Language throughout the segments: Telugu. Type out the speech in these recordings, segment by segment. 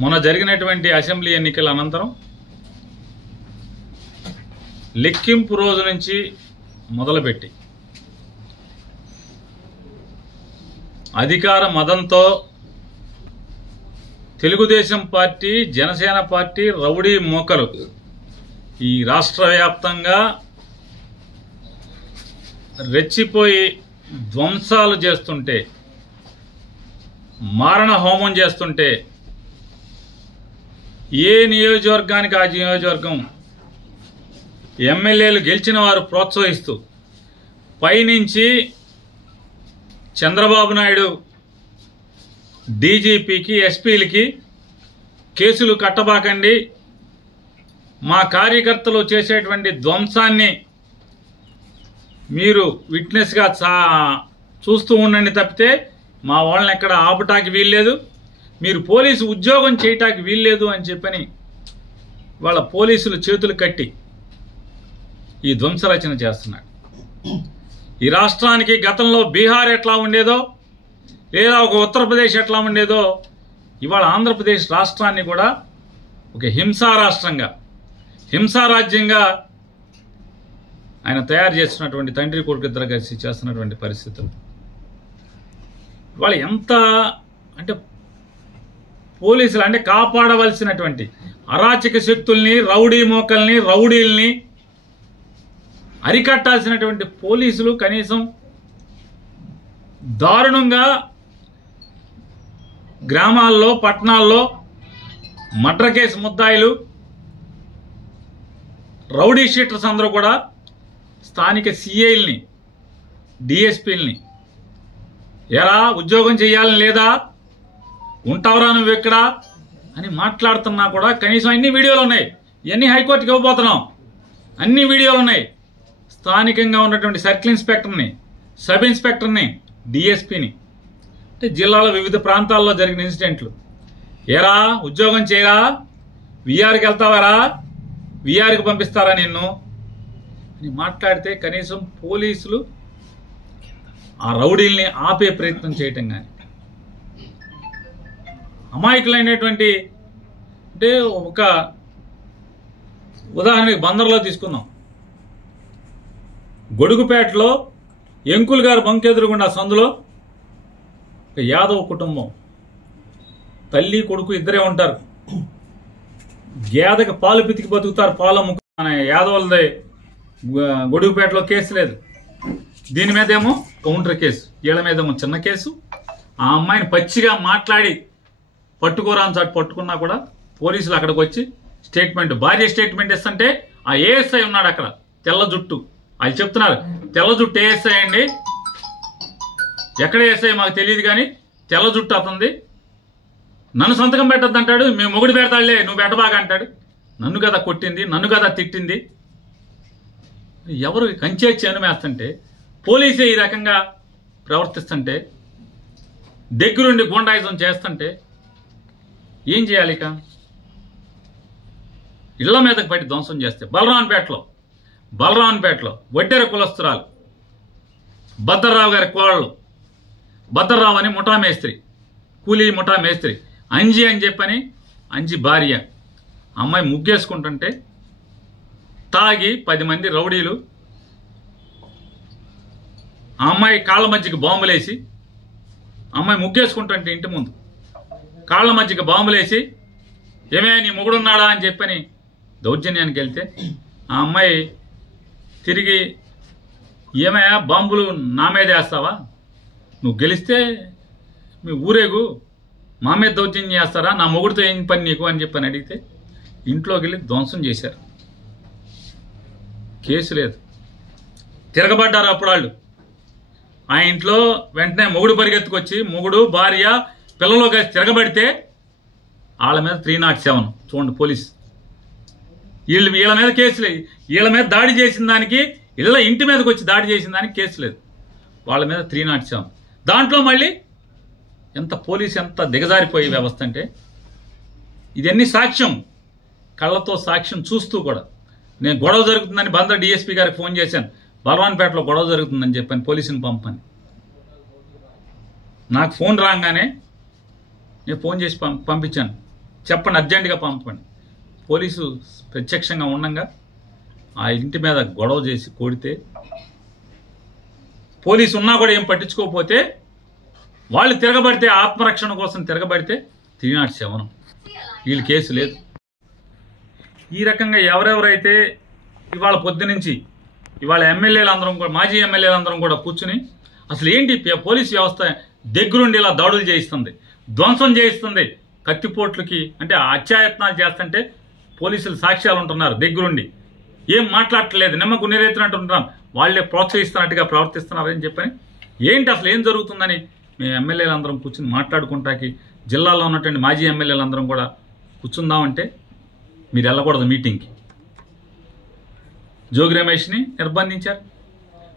మొన్న జరిగినటువంటి అసెంబ్లీ ఎన్నికల అనంతరం లెక్కింపు రోజు నుంచి మొదలుపెట్టి అధికార మదంతో Telugu Desam party, Janasena party rowdy మోకలు ఈ రాష్ట్ర వ్యాప్తంగా రెచ్చిపోయి ధ్వంసాలు చేస్తుంటే, మారణ హోమం చేస్తుంటే ఏ నియోజకవర్గానికి ఆ నియోజకవర్గం ఎమ్మెల్యేలు గెలిచిన వారు ప్రోత్సహిస్తూ పైనుంచి చంద్రబాబు నాయుడు డీజీపీకి, ఎస్పీలకి కేసులు కట్టబాకండి, మా కార్యకర్తలు చేసేటువంటి ధ్వంసాన్ని మీరు విట్నెస్గా చూస్తూ ఉండండి తప్పితే మా వాళ్ళని ఎక్కడ ఆపటానికి వీల్లేదు, మీరు పోలీసు ఉద్యోగం చేయటానికి వీల్లేదు అని చెప్పని వాళ్ళ పోలీసులు చేతులు కట్టి ఈ ధ్వంసరచన చేస్తున్నాడు. ఈ రాష్ట్రానికి గతంలో బీహార్ ఎట్లా ఉండేదో, లేదా ఒక ఉత్తరప్రదేశ్ ఎట్లా ఉండేదో, ఇవాళ ఆంధ్రప్రదేశ్ రాష్ట్రాన్ని కూడా ఒక హింసా రాష్ట్రంగా, హింసా రాజ్యంగా ఆయన తయారు చేస్తున్నటువంటి తండ్రి కొడుకు ఇద్దరు కలిసి చేస్తున్నటువంటి పరిస్థితులు ఇవాళ ఎంత అంటే పోలీసులు అంటే కాపాడవలసినటువంటి అరాచక శక్తుల్ని, రౌడీ మోకల్ని, రౌడీల్ని అరికట్టాల్సినటువంటి పోలీసులు కనీసం దారుణంగా గ్రామాల్లో, పట్టణాల్లో మర్డర్ కేసు ముద్దాయిలు, రౌడీ షీటర్స్ అందరూ కూడా స్థానిక సిఐల్ని, డిఎస్పీల్ని ఎరా ఉద్యోగం చేయాలని లేదా, ఉంటావరా నువ్వు ఎక్కడా అని మాట్లాడుతున్నా కూడా కనీసం అన్ని వీడియోలు ఉన్నాయి. ఇవన్నీ హైకోర్టుకి ఇవ్వబోతున్నాం, అన్ని వీడియోలు ఉన్నాయి. స్థానికంగా ఉన్నటువంటి సర్కిల్ ఇన్స్పెక్టర్ని, సబ్ ఇన్స్పెక్టర్ని, డిఎస్పీని, అంటే జిల్లాలో వివిధ ప్రాంతాల్లో జరిగిన ఇన్సిడెంట్లు, ఏరా ఉద్యోగం చేయరా, విఆర్కి వెళ్తావారా, విఆర్కి పంపిస్తారా నిన్ను అని మాట్లాడితే కనీసం పోలీసులు ఆ రౌడీల్ని ఆపే ప్రయత్నం చేయటం కానీ, అమాయకులైనటువంటి అంటే ఒక ఉదాహరణకి బందర్లో తీసుకుందాం. గొడుగుపేటలో ఎంకుల్ గారు బంకెదురుగుండా సందులో ఒక యాదవ్ కుటుంబం, తల్లి కొడుకు ఇద్దరే ఉంటారు. గేదకి పాలు పితికి బతుకుతారు, పాలు అమ్ముకు. మన యాదవులది గొడుగుపేటలో కేసు లేదు, దీని మీద ఏమో కౌంటర్ కేసు, వీళ్ళ మీద ఏమో చిన్న కేసు. ఆ అమ్మాయిని పచ్చిగా మాట్లాడి పట్టుకోరా అని చాటు పట్టుకున్నా కూడా పోలీసులు అక్కడికి వచ్చి స్టేట్మెంట్, భార్య స్టేట్మెంట్ ఇస్తుంటే ఆ ఏఎస్ఐ ఉన్నాడు అక్కడ, తెల్ల జుట్టు, అది చెప్తున్నారు తెల్ల జుట్టు ఏఎస్ఐ అండి, ఎక్కడ ఏఎస్ఐ మాకు తెలియదు కానీ తెల్ల జుట్టు అతనిది, నన్ను సంతకం పెట్టద్దు అంటాడు, మేము మొగుడు పెడతాడులే నువ్వు పెట్టబాగా అంటాడు. నన్ను కదా కొట్టింది, నన్ను కదా తిట్టింది. ఎవరు కంచే చేనుమేస్తుంటే, పోలీసే ఈ రకంగా ప్రవర్తిస్తుంటే, దగ్గరుండి గూండాయిజం చేస్తుంటే ఏం చేయాలి? ఇక ఇళ్ల మీదకి పట్టి ధ్వంసం చేస్తే బలరాన్పేటలో వడ్డెర కులస్తురాలు భద్రరావు గారి కోళ్ళు, భద్రరావు అని ముఠా మేస్త్రి, కూలీ ముఠా మేస్త్రి, అంజి అని చెప్పని, అంజి భార్య, అమ్మాయి ముగ్గేసుకుంటుంటే తాగి 10 మంది రౌడీలు ఆ అమ్మాయి కాళ్ళ మధ్యకి బాంబులేసి, అమ్మాయి ముగ్గేసుకుంటుంటే ఇంటి ముందు కాళ్ళ మధ్యకి బాంబులేసి ఏమే నీ మొగుడున్నాడా అని చెప్పని దౌర్జన్యానికి వెళ్తే ఆ అమ్మాయి తిరిగి ఏమయ్యా బాంబులు నా మీద వేస్తావా, నువ్వు గెలిస్తే మీ ఊరేగు, మా మీద దౌర్జన్యం చేస్తారా, నా మొగుడితో ఏం పని నీకు అని చెప్పని అడిగితే ఇంట్లోకి వెళ్ళి ధ్వంసం చేశారు. కేసు లేదు, తిరగబడ్డారు అప్పుడు వాళ్ళు. ఆ ఇంట్లో వెంటనే మొగుడు పరిగెత్తుకొచ్చి, మొగుడు భార్య పిల్లలు కలిసి తిరగబడితే వాళ్ళ మీద 307 చూడండి పోలీసు, వీళ్ళ మీద కేసు లేదు. వీళ్ళ మీద దాడి చేసిన దానికి, ఇంటి మీదకి వచ్చి దాడి చేసిన దానికి కేసు లేదు, వాళ్ళ మీద 307. దాంట్లో మళ్ళీ ఎంత పోలీసు ఎంత దిగజారిపోయే వ్యవస్థ అంటే, ఇదన్నీ సాక్ష్యం, కళ్ళతో సాక్ష్యం చూస్తూ కూడా. నేను గొడవ జరుగుతుందని బందర్ డిఎస్పీ గారికి ఫోన్ చేశాను, బలరాన్పేటలో గొడవ జరుగుతుందని చెప్పాను, పోలీసుని పంపని. నాకు ఫోన్ రాగానే నేను ఫోన్ చేసి పంపించాను, చెప్పండి, అర్జెంటుగా పంపండి. పోలీసు ప్రత్యక్షంగా ఉండగా ఆ ఇంటి మీద గొడవ చేసి కొడితే, పోలీసు ఉన్నా కూడా ఏం పట్టించుకోకపోతే, వాళ్ళు తిరగబడితే, ఆత్మరక్షణ కోసం తిరగబడితే 307 వీళ్ళు కేసు లేదు. ఈ రకంగా ఎవరెవరైతే ఇవాళ పొద్దునుంచి ఇవాళ ఎమ్మెల్యేలు అందరం కూడా, మాజీ ఎమ్మెల్యేలు అందరం కూడా కూర్చుని అసలు ఏంటి పోలీసు వ్యవస్థ దగ్గరుండి ఇలా దాడులు చేయిస్తుంది, ధ్వంసం చేయిస్తుంది, కత్తిపోట్లకి అంటే అత్యాయత్నాలు చేస్తుంటే పోలీసులు సాక్ష్యాలు ఉంటున్నారు, దగ్గరుండి ఏం మాట్లాడట్లేదు, నిమ్మకు నీరెత్తినట్టు ఉంటున్నారు, వాళ్ళే ప్రోత్సహిస్తున్నట్టుగా ప్రవర్తిస్తున్నారని చెప్పని ఏంటి అసలు ఏం జరుగుతుందని మేము ఎమ్మెల్యేలు అందరం కూర్చుని మాట్లాడుకుంటాకి, జిల్లాలో ఉన్నటువంటి మాజీ ఎమ్మెల్యేలు అందరం కూడా కూర్చుందామంటే మీరు వెళ్ళకూడదు మీటింగ్కి. జోగి రమేష్ని నిర్బంధించారు,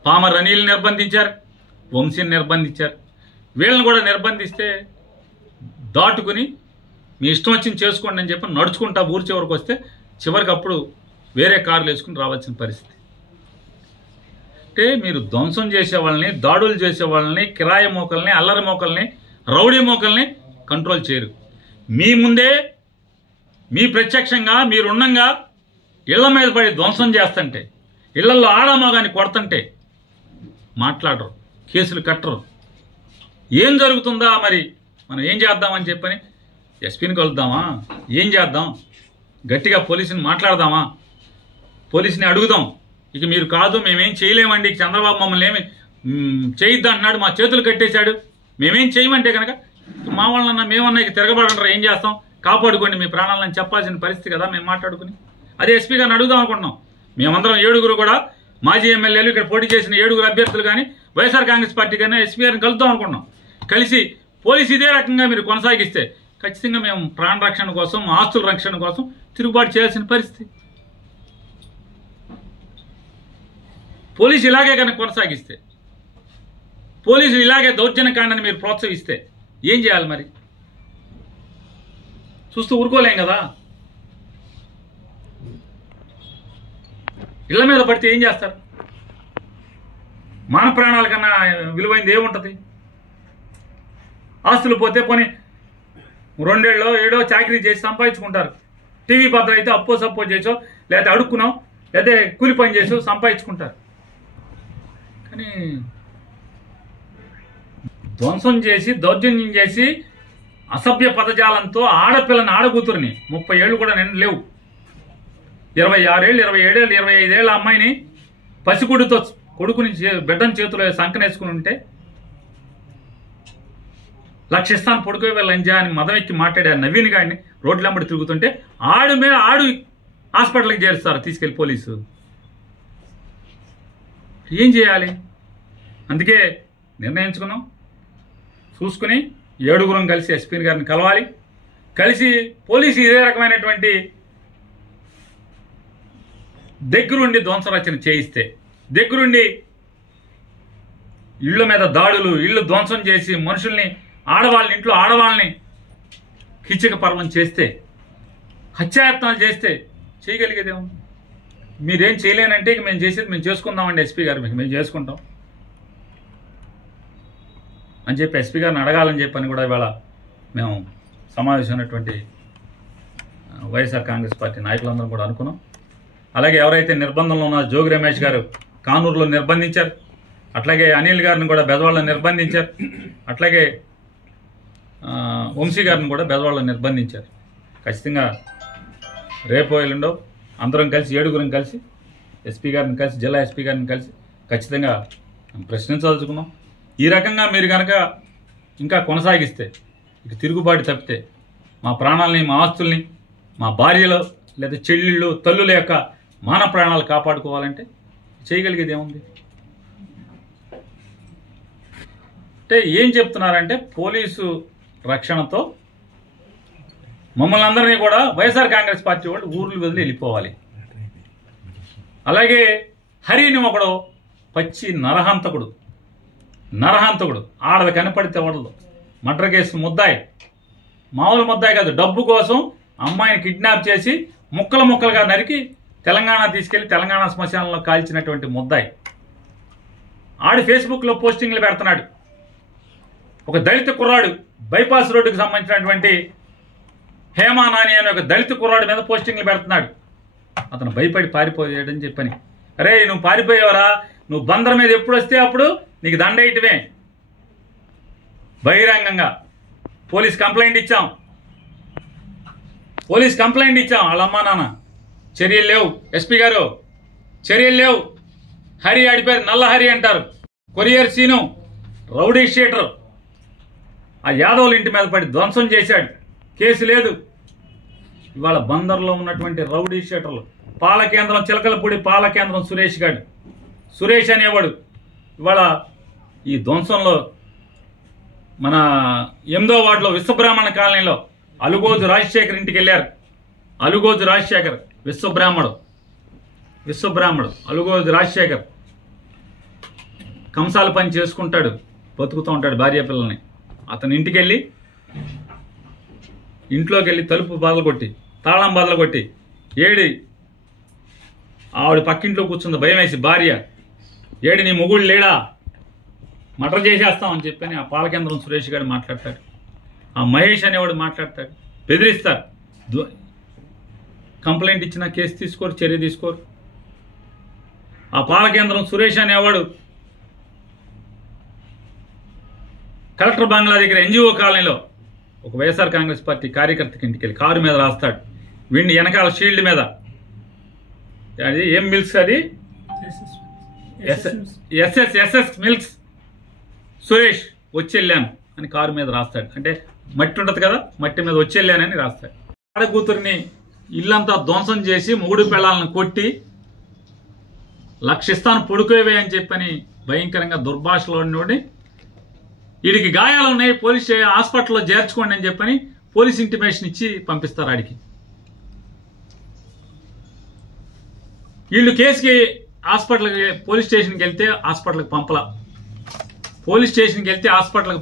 పామర్ అనిల్ని నిర్బంధించారు, వంశీని నిర్బంధించారు. వీళ్ళని కూడా నిర్బంధిస్తే దాటుకుని మీ ఇష్టం వచ్చింది చేసుకోండి అని చెప్పి నడుచుకుంటా ఊరి చివరికి వస్తే చివరికి అప్పుడు వేరే కార్లు వేసుకుని రావాల్సిన పరిస్థితి. అంటే మీరు ధ్వంసం చేసే వాళ్ళని, దాడులు చేసే వాళ్ళని, కిరాయి మోకల్ని, అల్లరి మోకల్ని, రౌడీ మోకల్ని కంట్రోల్ చేయరు. మీ ముందే మీ ప్రత్యక్షంగా మీరుండంగా ఇళ్ల మీద పడి ధ్వంసం చేస్తుంటే, ఇళ్లలో ఆడమోగాన్ని కొడుతుంటే మాట్లాడరు, కేసులు కట్టరు. ఏం జరుగుతుందా మరి మనం ఏం చేద్దామని చెప్పని ఎస్పీని కలుద్దామా, ఏం చేద్దాం, గట్టిగా పోలీసుని మాట్లాడదామా, పోలీసుని అడుగుదాం, ఇక మీరు కాదు మేమేం చేయలేమండి, చంద్రబాబు మమ్మల్ని ఏమి చేయొద్దు అంటున్నాడు, మా చేతులు కట్టేశాడు, మేమేం చేయమంటే కనుక మా వాళ్ళన్నా మేమన్నా ఇక తిరగబడంటారు, ఏం చేస్తాం, కాపాడుకోండి మీ ప్రాణాలని చెప్పాల్సిన పరిస్థితి కదా మేము మాట్లాడుకుని. అదే ఎస్పీ గారిని అడుగుదాం అనుకుంటున్నాం. మేమందరం 7 కూడా మాజీ ఎమ్మెల్యేలు, ఇక్కడ పోటీ చేసిన 7 అభ్యర్థులు కానీ వైఎస్ఆర్ కాంగ్రెస్ పార్టీ కానీ ఎస్పీ గారిని కలుద్దాం అనుకుంటున్నాం. కలిసి పోలీసు ఇదే రకంగా మీరు కొనసాగిస్తే ఖచ్చితంగా మేము ప్రాణ రక్షణ కోసం, ఆస్తుల రక్షణ కోసం తిరుగుబాటు చేయాల్సిన పరిస్థితి. పోలీసు ఇలాగే కనుక కొనసాగిస్తే, పోలీసులు ఇలాగే దౌర్జన్యకాండని మీరు ప్రోత్సహిస్తే ఏం చేయాలి మరి? చూస్తూ ఊరుకోలేం కదా. ఇళ్ల మీద పడితే ఏం చేస్తారు? మాన ప్రాణాల కన్నా విలువైంది ఏముంటుంది? ఆస్తులు పోతే పోనీ 2 ఏళ్ళో 7 చాకరీ చేసి సంపాదించుకుంటారు. టీవీ భద్ర అయితే అప్పో సప్పో చేసో, లేకపోతే అడుక్కున్నాం, లేకపోతే కూలి పని చేసో సంపాదించుకుంటారు. కానీ ధ్వంసం చేసి, దౌర్జన్యం చేసి, అసభ్య పదజాలంతో ఆడపిల్లని, ఆడకూతురిని 30 ఏళ్ళు కూడా నిండు లేవు, 26 ఏళ్ళు, 27 ఏళ్ళు, 25 ఏళ్ళ అమ్మాయిని పసిగుడితో కొడుకుని బిడ్డని చేతిలో సంకనేసుకుని ఉంటే లక్షిస్తాను పొడుకోవే వీళ్ళ లంజా అని మదం ఎక్కి మాట్లాడారు నవీన్ గాడిని రోడ్లమ్మడి తిరుగుతుంటే ఆడు హాస్పిటల్కి చేరుస్తారు తీసుకెళ్లి పోలీసు. ఏం చేయాలి? అందుకే నిర్ణయించుకున్నాం, చూసుకుని 7 కలిసి ఎస్పీ గారిని కలవాలి, కలిసి పోలీసు ఇదే రకమైనటువంటి దగ్గరుండి ధ్వంసరచన చేయిస్తే, దగ్గరుండి ఇళ్ల మీద దాడులు, ఇళ్లు ధ్వంసం చేసి మనుషుల్ని, ఆడవాళ్ళని, ఇంట్లో ఆడవాళ్ళని కిచక పర్వం చేస్తే, హత్యాయత్నాలు చేస్తే చేయగలిగేదేమో. మీరేం చేయలేనంటే ఇక మేము చేసేది మేము చేసుకుందామండి ఎస్పీ గారు, మేము చేసుకుంటాం అని చెప్పి ఎస్పీ గారిని అడగాలని చెప్పని కూడా ఇవాళ మేము సమావేశమైనటువంటి వైఎస్ఆర్ కాంగ్రెస్ పార్టీ నాయకులందరం కూడా అనుకున్నాం. అలాగే ఎవరైతే నిర్బంధంలో ఉన్నారో జోగి రమేష్ గారు కానూరులో నిర్బంధించారు, అట్లాగే అనిల్ గారిని కూడా బెజవాడలో నిర్బంధించారు, అట్లాగే వంశీ గారిని కూడా బెజవాడలో నిర్బంధించారు. ఖచ్చితంగా రేపు ఎల్లుండో అందరం కలిసి 7 కలిసి ఎస్పీ గారిని కలిసి, జిల్లా ఎస్పీ గారిని కలిసి ఖచ్చితంగా ప్రశ్నించదలుచుకున్నాం. ఈ రకంగా మీరు కనుక ఇంకా కొనసాగిస్తే, ఇక తిరుగుబాటు తప్పితే మా ప్రాణాలని, మా ఆస్తుల్ని, మా భార్యలు లేదా చెల్లెళ్ళు, తల్లుల యొక్క మాన ప్రాణాలు కాపాడుకోవాలంటే చేయగలిగేది ఏముంది? అంటే ఏం చెప్తున్నారంటే పోలీసు రక్షణతో మమ్మల్ని అందరినీ కూడా వైఎస్ఆర్ కాంగ్రెస్ పార్టీ వాళ్ళు ఊర్లు వదిలి వెళ్ళిపోవాలి. అలాగే హరిని ఒకడు పచ్చి నరహంతకుడు, ఆడది కనపడితే వడదు, మర్డర్ కేసు ముద్దాయి, మామూలు ముద్దాయి కాదు, డబ్బు కోసం అమ్మాయిని కిడ్నాప్ చేసి ముక్కలుగా నరికి తెలంగాణ తీసుకెళ్లి తెలంగాణ శ్మశానంలో కాల్చినటువంటి ముద్దాయి. ఆడు ఫేస్బుక్లో పోస్టింగ్లు పెడుతున్నాడు. ఒక దళిత కుర్రాడు బైపాస్ రోడ్డుకి సంబంధించినటువంటి హేమా నాని అనే ఒక దళిత కుర్రాడి మీద పోస్టింగ్లు పెడుతున్నాడు. అతను భయపడి పారిపోయాడని చెప్పని. అరే నువ్వు పారిపోయావరా, నువ్వు బందర్ మీద ఎప్పుడు వస్తే అప్పుడు నీకు దండేయటమే. బహిరంగంగా పోలీస్ కంప్లైంట్ ఇచ్చాం వాళ్ళ అమ్మా నాన్న. చర్యలు లేవు. ఎస్పీ గారు చర్యలు లేవు. హరి ఆడిపోయారు, నల్ల హరి అంటారు. కొరియర్ సీను రౌడీ షీటర్ ఆ యాదవుల ఇంటి మీద పడి ధ్వంసం చేశాడు. కేసు లేదు. ఇవాళ బందర్లో ఉన్నటువంటి రౌడీ షీటర్లు, పాలకేంద్రం చిలకలపూడి పాలకేంద్రం సురేష్ అనేవాడు ఇవాళ ఈ ధ్వంసంలో మన 8వ వార్డులో విశ్వబ్రాహ్మణ కాలనీలో అలుగోజు రాజశేఖర్ ఇంటికి వెళ్ళారు. అలుగోజు రాజశేఖర్ విశ్వబ్రాహ్మడు అలుగోజు రాజశేఖర్ కంసాల పని చేసుకుంటాడు, బతుకుతూ ఉంటాడు భార్య పిల్లల్ని. అతని ఇంట్లోకి వెళ్ళి తలుపు బదలగొట్టి తాళం బదలగొట్టి ఆవిడ పక్కింట్లో కూర్చుంది భయం వేసి భార్య. నీ మొగుడు లేడా, మర్డర్ చేసేస్తామని చెప్పని ఆ పాలకేంద్రం సురేష్ గారు మాట్లాడతాడు. ఆ మహేష్ అనేవాడు మాట్లాడతాడు. బెదిరిస్తారు. కంప్లైంట్ ఇచ్చినా కేసు తీసుకోరు, చర్య తీసుకోరు. ఆ పాలకేంద్రం సురేష్ అనేవాడు కలెక్టర్ బంగ్లా దగ్గర ఎన్జిఓ కాలనీలో ఒక వైఎస్ఆర్ కాంగ్రెస్ పార్టీ కార్యకర్తకి ఇంటికి వెళ్ళి కారు మీద రాస్తాడు. వీడిని వెనకాల షీల్డ్ మీద అది ఏం మిల్క్స్, అది ఎస్ఎస్ మిల్క్స్ సురేష్ వచ్చి వెళ్ళాను అని కారు మీద రాస్తాడు. అంటే మట్టి ఉంటుంది కదా, మట్టి మీద వచ్చి వెళ్ళానని రాస్తాడు. ఆడ కూతురిని ఇల్లంతా ధ్వంసం చేసి మూడు పిల్లలను కొట్టి లక్షిస్తాను పొడుకోవే అని చెప్పని భయంకరంగా దుర్భాషలోని వీడికి గాయాలు ఉన్నాయి, పోలీస్ హాస్పిటల్లో చేర్చుకోండి అని చెప్పని పోలీస్ ఇంటిమేషన్ ఇచ్చి పంపిస్తారు. ఆడికి వీళ్ళు కేసుకి హాస్పిటల్కి పోలీస్ స్టేషన్కి వెళ్తే హాస్పిటల్కి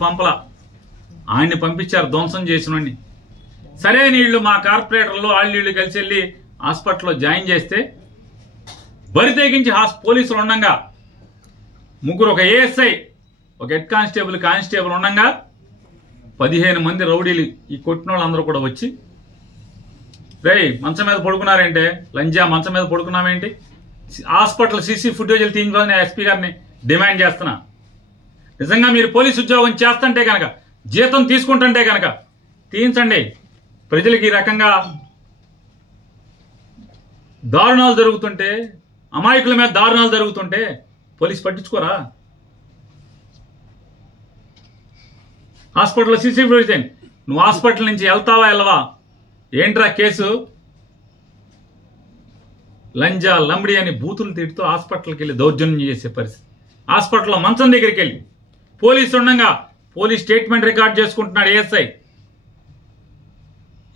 పంపలా. ఆయన్ని పంపించారు ధ్వంసం చేసినోడిని. సరే నీళ్లు మా కార్పొరేటర్లు వీళ్ళు కలిసి వెళ్ళి హాస్పిటల్లో జాయిన్ చేస్తే బరి తెగించి పోలీసులు ఉండగా ముగ్గురు, ఒక ఏఎస్ఐ, ఒక హెడ్ కానిస్టేబుల్ ఉండగా 15 మంది రౌడీలు ఈ కొట్టిన వాళ్ళందరూ కూడా వచ్చి, రేయ్ మంచం మీద పడుకున్నారేంటే, లంజా మంచం మీద పడుకున్నావేంటి, హాస్పిటల్ సీసీ ఫుటేజీలు తీయించాలని ఎస్పీ గారిని డిమాండ్ చేస్తున్నా. నిజంగా మీరు పోలీసు ఉద్యోగం చేస్తుంటే కనుక, జీతం తీసుకుంటుంటే కనుక తీయించండి. ప్రజలకి ఈ రకంగా దారుణాలు జరుగుతుంటే, అమాయకుల మీద దారుణాలు జరుగుతుంటే పోలీసు పట్టించుకోరా? హాస్పిటల్లో సీసీ ఫుటేజ్, నువ్వు హాస్పిటల్ నుంచి వెళ్తావా వెళ్ళవా? ఏంట్రా కేసు? లంజా లంబడి అని బూతులు తిడుతూ హాస్పిటల్కి వెళ్ళి దౌర్జన్యం చేసే పరిస్థితి. హాస్పిటల్లో మంచం దగ్గరికి వెళ్ళి పోలీసు ఉండగా పోలీస్ స్టేట్మెంట్ రికార్డ్ చేసుకుంటున్నాడు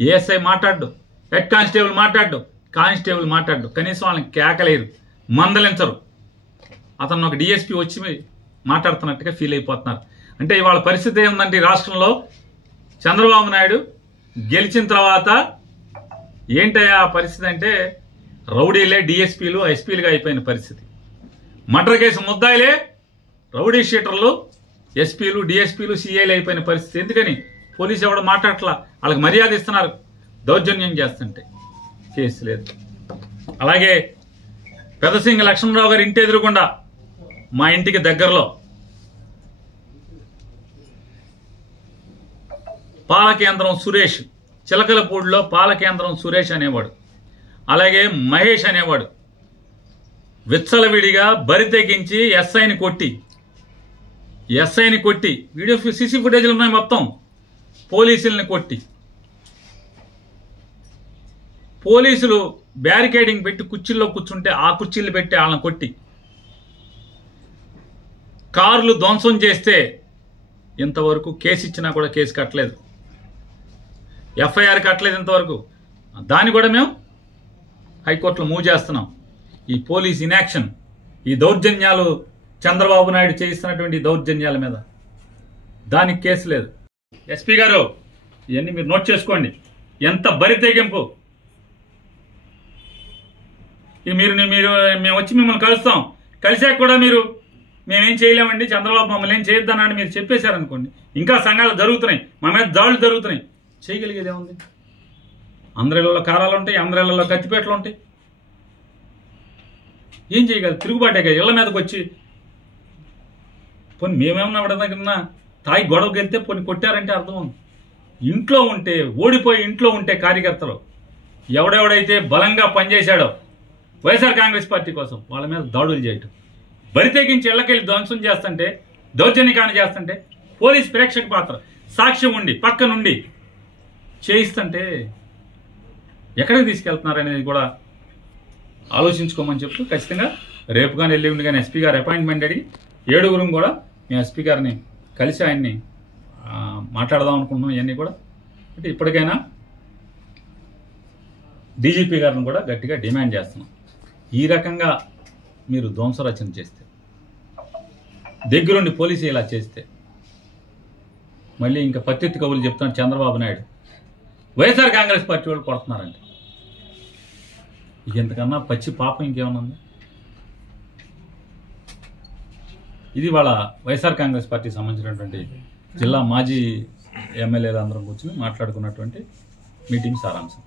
ఏఎస్ఐ మాట్లాడు, హెడ్ కానిస్టేబుల్ మాట్లాడు, కనీసం వాళ్ళని కేకలేరు, మందలించరు. అతను ఒక డిఎస్పీ వచ్చి మాట్లాడుతున్నట్టుగా ఫీల్ అయిపోతున్నారు. అంటే ఇవాళ పరిస్థితి ఏముందంటే ఈ రాష్ట్రంలో చంద్రబాబు నాయుడు గెలిచిన తర్వాత ఏంటయ్యా ఆ పరిస్థితి అంటే రౌడీలే డిఎస్పీలు ఎస్పీలుగా అయిపోయిన పరిస్థితి. మర్డర్ కేసు ముద్దాయిలే రౌడీ షీటర్లు ఎస్పీలు డిఎస్పీలు సిఐలు అయిపోయిన పరిస్థితి. ఎందుకని? పోలీసు ఎవడో మాట్లాడట్లా, వాళ్ళకి మర్యాద ఇస్తున్నారు. దౌర్జన్యం చేస్తుంటే కేసు లేదు. అలాగే పెదసింగ లక్ష్మణరావు గారి ఇంటి ఎదురుకుండా మా ఇంటికి దగ్గరలో పాలకేంద్రం సురేష్, చిలకలపూడిలో పాలకేంద్రం సురేష్ అనేవాడు, అలాగే మహేష్ అనేవాడు విచ్చలవిడిగా బరి తెగించి ఎస్ఐని కొట్టి వీడియో సీసీ ఫుటేజ్లు ఉన్నాయి మొత్తం, పోలీసుల్ని కొట్టి, పోలీసులు బ్యారికేడింగ్ పెట్టి కుర్చీల్లో కూర్చుంటే ఆ కుర్చీలు పెట్టి వాళ్ళని కొట్టి, కార్లు ధ్వంసం చేస్తే ఇంతవరకు కేసు ఇచ్చినా కూడా కేసు కట్టలేదు, ఎఫ్ఐఆర్ కట్టలేదు ఇంతవరకు. దాన్ని కూడా మేము హైకోర్టులో మూవ్ చేస్తున్నాం. ఈ పోలీస్ ఇన్యాక్షన్, ఈ దౌర్జన్యాలు, చంద్రబాబు నాయుడు చేయిస్తున్నటువంటి దౌర్జన్యాల మీద దానికి కేసు లేదు. ఎస్పీ గారు ఇవన్నీ మీరు నోట్ చేసుకోండి. ఎంత బరి తెగింపు! మీరు మేము వచ్చి మిమ్మల్ని కలుస్తాం, కలిసాక కూడా మీరు మేమేం చేయలేమండి, చంద్రబాబు మమ్మల్ని ఏం చేయొద్దన్నాడు మీరు చెప్పేశారనుకోండి, ఇంకా సంఘాలు జరుగుతున్నాయి, మా మీద దాడులు జరుగుతున్నాయి, చేయగలిగేదేముంది? అందరిళ్ళలో కారాలు ఉంటాయి, అందరిళ్ళలో కత్తిపేటలు ఉంటాయి. ఏం చేయగలరు? తిరుగుబాటే కదా. ఇళ్ల మీదకి వచ్చి పోనీ మేమేమన్నా ఎవరి దగ్గర తాగి గొడవకి వెళ్తే పోనీ కొట్టారంటే అర్థం ఉంది. ఇంట్లో ఉంటే, ఓడిపోయి ఇంట్లో ఉంటే కార్యకర్తలు ఎవడెవడైతే బలంగా పనిచేశాడో వైఎస్ఆర్ కాంగ్రెస్ పార్టీ కోసం వాళ్ళ మీద దాడులు చేయటం, బరితెగించి ఇళ్లకెళ్ళి ధ్వంసం చేస్తుంటే, దౌర్జన్యకాండ చేస్తుంటే పోలీస్ ప్రేక్షక పాత్ర సాక్ష్యం ఉండి పక్క నుండి చేయిస్తుంటే ఎక్కడికి తీసుకెళ్తున్నారనేది కూడా ఆలోచించుకోమని చెప్తూ ఖచ్చితంగా రేపు కానీ ఎల్లుండి కానీ ఎస్పీ గారు అపాయింట్మెంట్ అడిగి 7గురం కూడా మేము ఎస్పీ గారిని కలిసి ఆయన్ని మాట్లాడదాం అనుకుంటున్నాం. ఇవన్నీ కూడా అంటే ఇప్పటికైనా డీజీపీ గారిని కూడా గట్టిగా డిమాండ్ చేస్తున్నాం. ఈ రకంగా మీరు ధ్వంసరచన చేస్తే, దగ్గరుండి పోలీసు ఇలా చేస్తే, మళ్ళీ ఇంకా పత్తిత్తి కబుర్లు చెప్తాను చంద్రబాబు నాయుడు వైఎస్ఆర్ కాంగ్రెస్ పార్టీ వాళ్ళు కొడుతున్నారంటే ఇంతకన్నా పచ్చి పాపం ఇంకేమన్నా ఉంది? ఇది వాళ్ళ వైఎస్ఆర్ కాంగ్రెస్ పార్టీకి సంబంధించినటువంటి జిల్లా మాజీ ఎమ్మెల్యేలు అందరం కూర్చొని మాట్లాడుకున్నటువంటి మీటింగ్ సారాంశం.